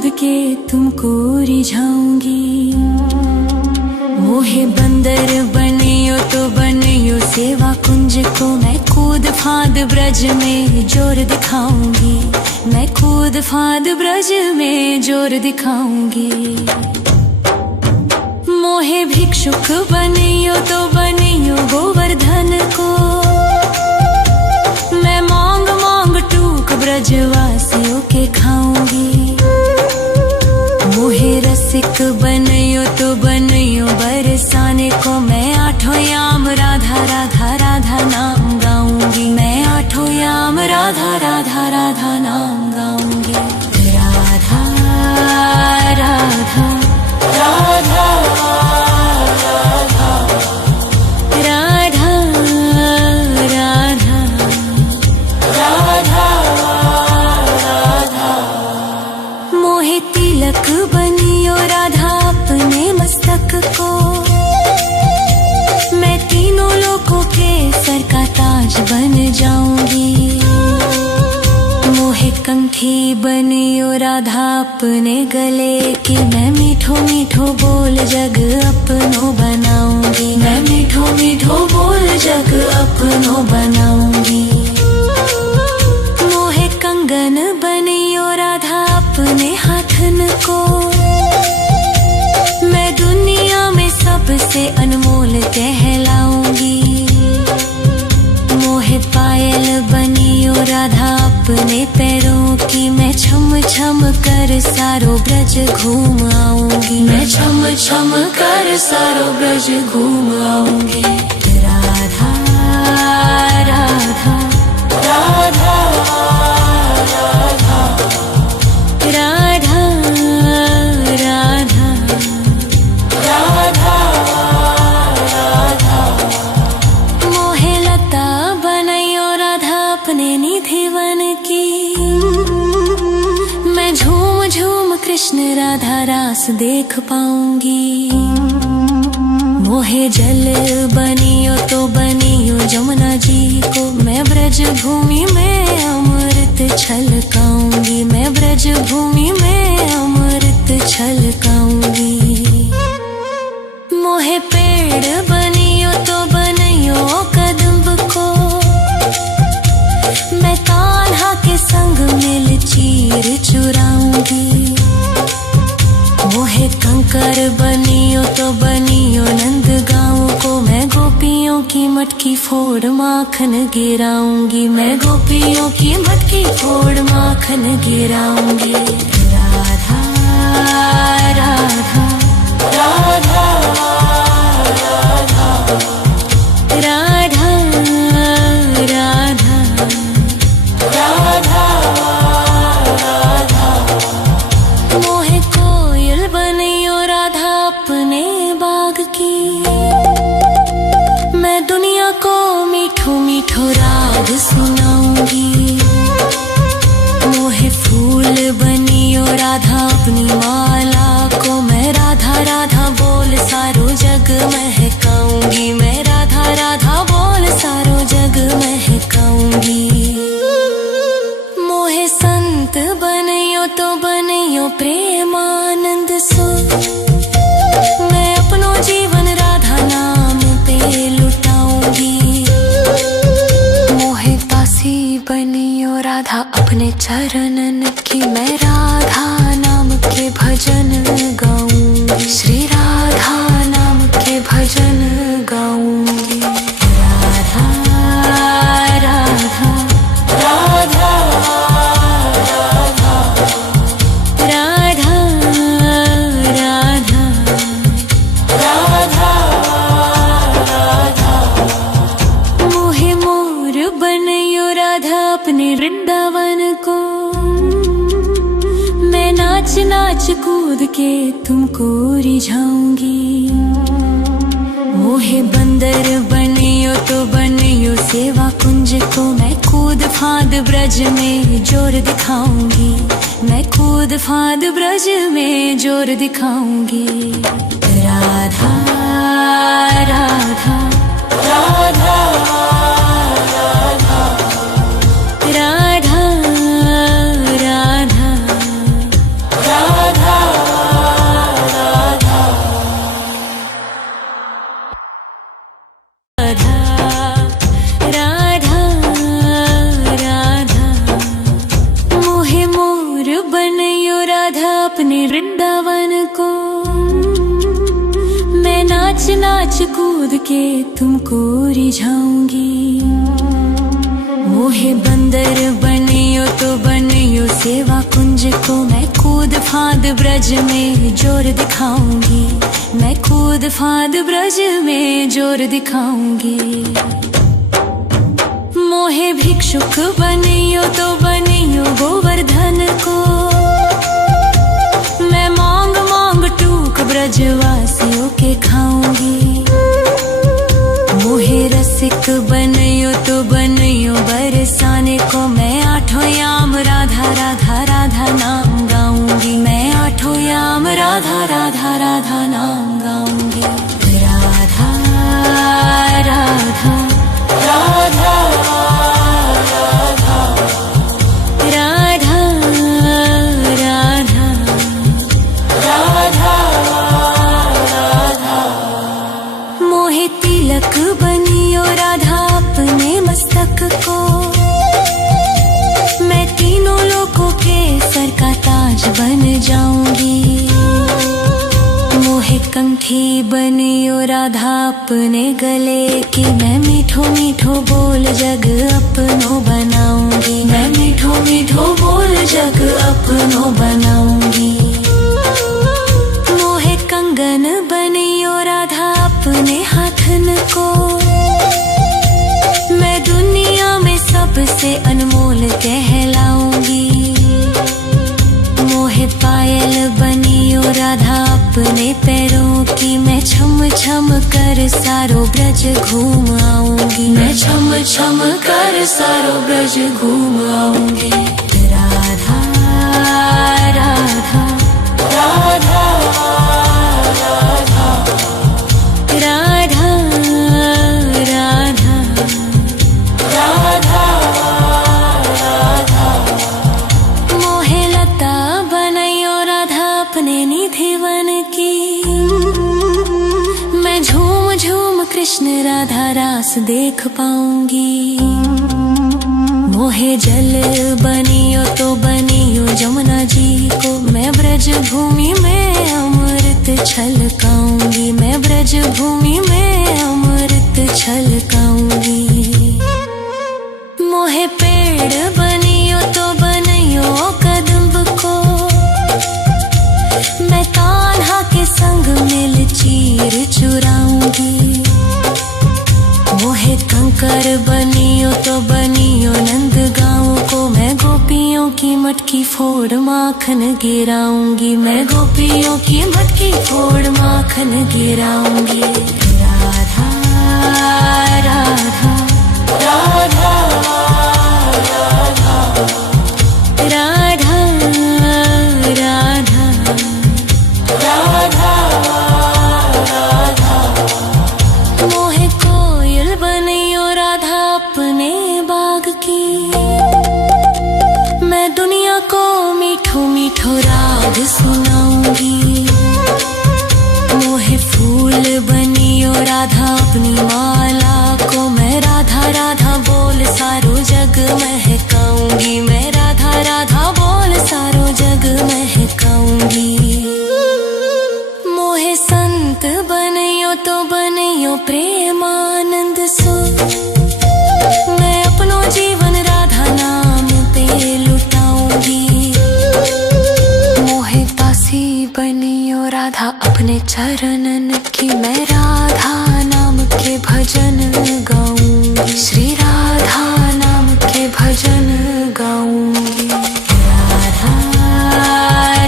कूद के तुमको रिझाऊंगी। मोहे बंदर बनियो तो बनियो सेवा कुंज को, मैं कूद फांद ब्रज में जोर दिखाऊंगी। मैं कूद फांद ब्रज में जोर दिखाऊंगी। मोहे भिक्षुक बनियो तो बनियो गोवर्धन को, मैं मांग मांग टूक ब्रजवासियों के खाऊंगी। मोहे रसिक बनियो तो बनियो बरसाने को, मैं आठों याम राधा राधा राधा नाम गाऊंगी। मैं आठों याम राधा राधा राधा नाम गाऊंगी। राधा राधा राधा तिलक बनियो राधा अपने मस्तक को, मैं तीनों लोगों के सर का ताज बन जाऊंगी। मोहे कंठी बनियो राधा अपने गले की, मैं मीठो मीठो बोल जग अपनो बनाऊंगी। मैं मीठो मीठो बोल जग अपनो बनाऊंगी। मोहे कंगन बनियो राधा अपने हाथन को, मैं दुनिया में सबसे अनमोल कहलाऊंगी। मोहे पायल बनियो राधा अपने पैरों की, मैं छम छम कर सारो ब्रज घूम आऊंगी। मैं छम छम कर सारो ब्रज घूम आऊंगी। राधा राधा राधा राधा राधा राधा राधा राधा। मोहे लता बनैयो राधा अपने निधिवन की, मैं झूम झूम कृष्ण राधा रास देख पाऊंगी। मोहे जल बनियो तो बनियो जमुना जी को, मैं ब्रज भूमि में अमृत छलकाऊंगी। मैं ब्रज भूमि में अमृत छलकाऊंगी। मोहे पेड़ बनियो तो बनियो कदम्ब को, मैं कान्हा के संग मिल चीर चुराऊंगी। मोहे कंकर बनियो तो बनियो नंद गाँव को, मैं गोपियों की मटकी फोड़ माखन गिराऊंगी। मैं गोपियों की मटकी फोड़ माखन गिराऊंगी। राधा राधा राधा राधा राधा राधा राधा राधा। मोहे कोयल बनियो राधा अपने बाग की, मैं दुनिया को मीठो मीठो राग सुनाऊंगी। मोहे फूल बनियो राधा अपनी माला को, मैं राधा राधा बोल सारो जग महकाऊंगी। मैं राधा राधा बोल सारो जग महकाऊंगी। मोहे संत बनियो तो बनियो प्रेमानंद सो, मैं अपनो जीवन राधा नाम पे लुटाऊंगी। मोहे दासी बनियो राधा अपने चरणन की, मैं राधा नाम के भजन गाऊंगी। श्री राधा नाम के भजन गाऊंगी। राधा राधा राधा राधा राधा राधा राधा राधा। मोहे मोर बनियो राधा अपने वृंदावन को, मैं नाच नाच कूद के तुमको रिझाऊंगी। मोहे बंदर बनियो तो बनियो सेवा कुंज को, मैं कूद फांद ब्रज में जोर दिखाऊंगी। मैं कूद फांद ब्रज में जोर दिखाऊंगी। राधा राधा राधा राधा राधा राधा राधा। अपने वृंदावन को। मैं नाच नाच कूद के तुमको रिझाऊंगी। मोहे बंदर बनियो तो बनियो सेवा कुंज को। मैं कूद फांद ब्रज में जोर दिखाऊंगी। मैं कूद फांद ब्रज में जोर दिखाऊंगी। मोहे भिक्षुक बनियो तो बनियो गोवर्धन को। मैं मांग मांग टूक ब्रजवासियों के खाऊंगी। मोहे रसिक बनियो तो बनियो बरसाने को। मैं आठों याम राधा राधा राधा नाम गाऊंगी। मैं आठों याम राधा राधा राधा नाम गाऊंगी। राधा राधा राधा तिलक बनियो राधा अपने मस्तक को। मैं तीनों लोगों के सर का ताज बन जाऊंगी। मोहे कंठी बनियो राधा अपने गले की। मैं मीठो मीठो बोल जग अपनो बनाऊंगी। मैं मीठो मीठो बोल जग अपनो बनाऊंगी। मोहे कंगन बनियो राधा अपने हाथन को। मैं दुनिया में सबसे अनमोल कहलाऊंगी। मोहे पायल बनियो राधा अपने पैरों की। मैं छम छम कर सारो ब्रज घूम आऊंगी। मैं छम छम कर सारो ब्रज घूम आऊंगी। राधा राधा राधा राधा राधा राधा राधा। मोहे लता बनायो राधा अपने निधिवन की। मैं झूम झूम कृष्ण राधा रास देख पाऊंगी। मोहे जल बनियो तो बनियो जमुना जी को। मैं ब्रज भूमि में अमृत छलकाऊंगी। मैं ब्रज भूमि में अमृत छलकाऊंगी। मोहे पेड़ बनियो तो बनियो कदम्ब को। मैं कान्हा के संग मिल चीर चुराऊंगी। मोहे कंकर बनियो तो बनियो नंद गाँव को। मैं गोपियों की मटकी फोड़ माखन गिराऊंगी। मैं गोपियों की मटकी फोड़ माखन गिराऊंगी। राधा राधा राधा राधा राधा राधा राधा राधा। मोहे कोयल बनियो राधा अपने बाग की। मैं दुनिया को मीठो मीठो राग सुनाऊंगी। मोहे फूल बनियो राधा अपनी माला को। मैं राधा राधा बोल सारो जग महकाऊंगी। मैं राधा राधा बोल सारो जग महकाऊंगी। मोहे संत बनियो तो बनियो प्रेमानंद सो। मैं अपनो जीवन राधा नाम पे लुटाऊंगी। मोहे दासी बनियो राधा अपने चरणन की। मैं राधा नाम के भजन गाऊंगी। श्री राधा नाम के भजन गाऊंगी। राधा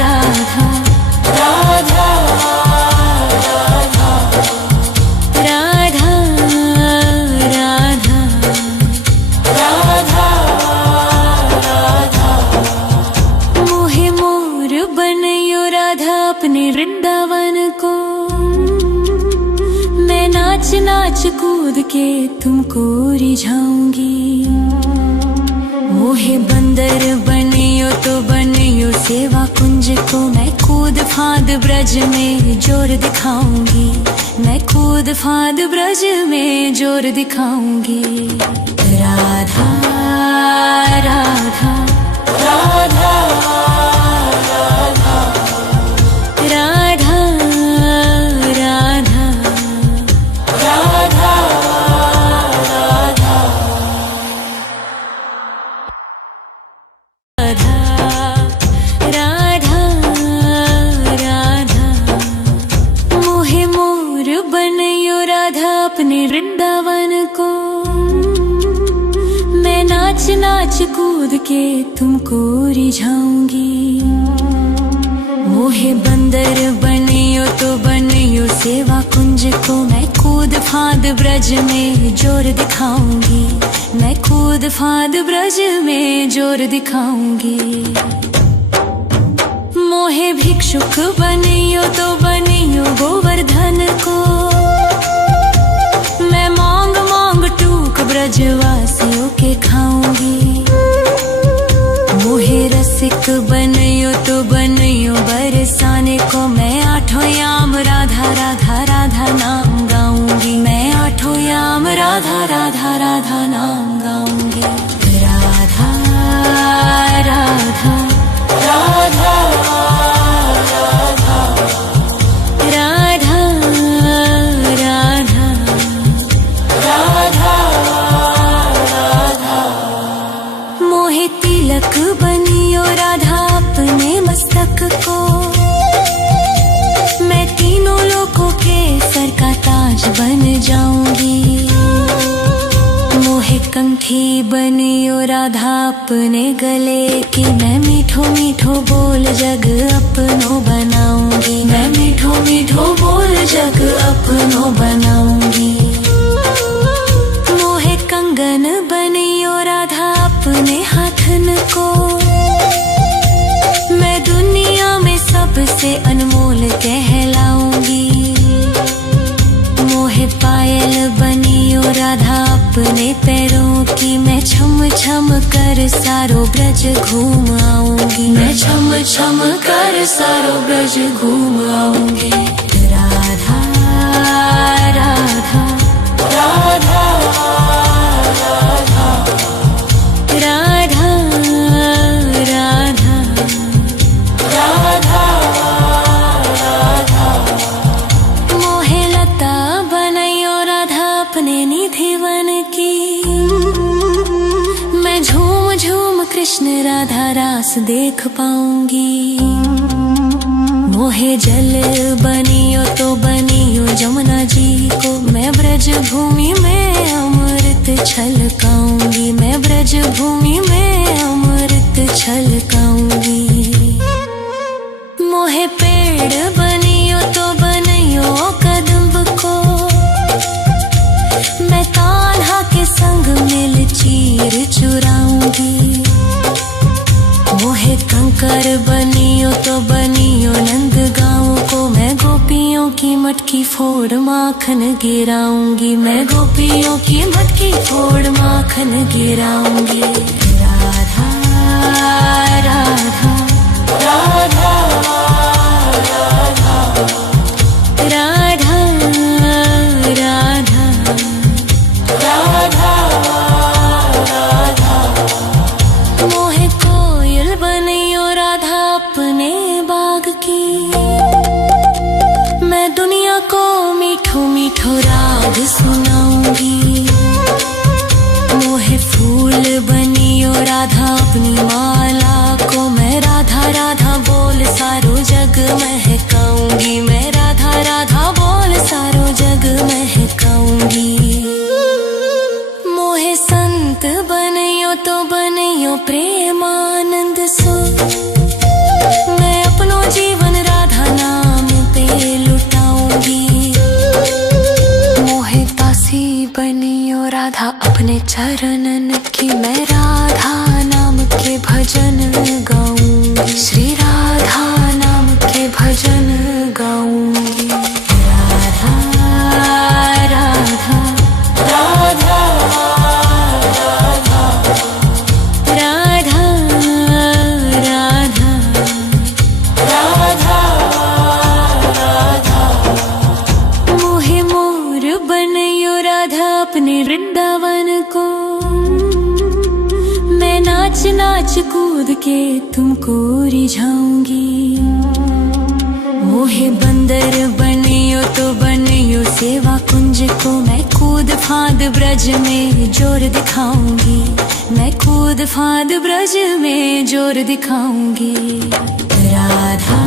राधा राधा राधा राधा राधा राधा राधा। मोहे मोर बनियो राधा अपने वृंदावन को। मैं नाच नाच कूद के तुमको रिझाऊंगी। मोहे बंदर बनियो तो बनियो सेवा कुंज को। मैं कूद फांद ब्रज में जोर दिखाऊंगी। मैं कूद फांद ब्रज में जोर दिखाऊंगी। राधा राधा राधा राधा नाच कूद के तुमको रिझाऊंगी। मोहे बंदर बनियो तो बनियो सेवा कुंज को, मैं कूद फांद ब्रज में जोर दिखाऊंगी। मैं कूद फांद ब्रज में जोर दिखाऊंगी। मोहे भिक्षुक बनियो तो बनियो गोवर्धन को, मैं मांग मांग टूक ब्रजवासियों के खाऊंगी। मोहे रसिक बनियो तो बनियो बरसाने को, मैं आठों याम राधा राधा राधा नाम गाऊंगी। मैं आठों याम राधा राधा राधा नाम गाऊंगी। राधा राधा राधा राधा राधा राधा राधा। मोहे तिलक बनियो राधा अपने मस्तक को, मैं तीनों लोगों के सर का ताज बन जाऊंगी। मोहे कंठी बनियो राधा अपने गले की, मैं मीठो मीठो बोल जग अपनो बनाऊंगी। मैं मीठो मीठो बोल जग अपनो बनाऊंगी। मोहे कंगन बनियो राधा अपने हाथन को, मैं दुनिया में सबसे अनमोल कहलाऊंगी। मोहे पायल बनियो राधा अपने पैरों की, मैं छम छम कर सारो ब्रज घूम आऊंगी। मैं छम छम कर सारो ब्रज घूम आऊंगी। राधा राधा राधा राधा राधा राधा राधा। मोहे लता बनैयो राधा अपने निधिवन की, मैं झूम झूम कृष्ण राधा रास देख पाऊंगी। मोहे जल बनियो तो बनियो जमुना जी को, मैं ब्रज भूमि में अमृत छलकाऊंगी। मैं ब्रज भूमि में अमृत छलकाऊंगी। मोहे पेड़ बनियो तो बनियो कदम्ब को, मैं कान्हा के संग मिल चीर चुराऊंगी। मोहे कंकर बनियो तो बनियो नंद गाँव को, मैं गोपियों की मटकी फोड़ माखन गिराऊंगी। मैं गोपियों की मटकी फोड़ माखन गिराऊंगी। राधा राधा राधा राधा राधा राधा राधा। मोहे कोयल बनियो राधा अपने बाग की, मैं दुनिया को मीठो मीठो राग सुनाऊंगी। मोहे फूल बनियो राधा अपनी माला को, मैं राधा राधा बोल सारो जग महकाऊंगी। मैं राधा राधा बोल सारो जग महकाऊंगी। मोहे संत बनियो तो बनियो प्रेमानंद सो, मैं अपनो जीवन राधा नाम पे लुटाऊंगी। मोहे दासी बनियो राधा अपने चरणन की, मैं राधा नाम के भजन गाऊंगी। श्री राधा नाम के भजन गाऊंगी। राधा राधा राधा राधा राधा राधा राधा। मोहे मोर बनियो राधा अपने वृंदावन को, मैं नाच नाच कूद के तुमको रिझाऊंगी। मोहे बंदर बनियो तो बनियो सेवा कुंज को, मैं कूद फांद ब्रज में जोर दिखाऊंगी। मैं कूद फांद ब्रज में जोर दिखाऊंगी। राधा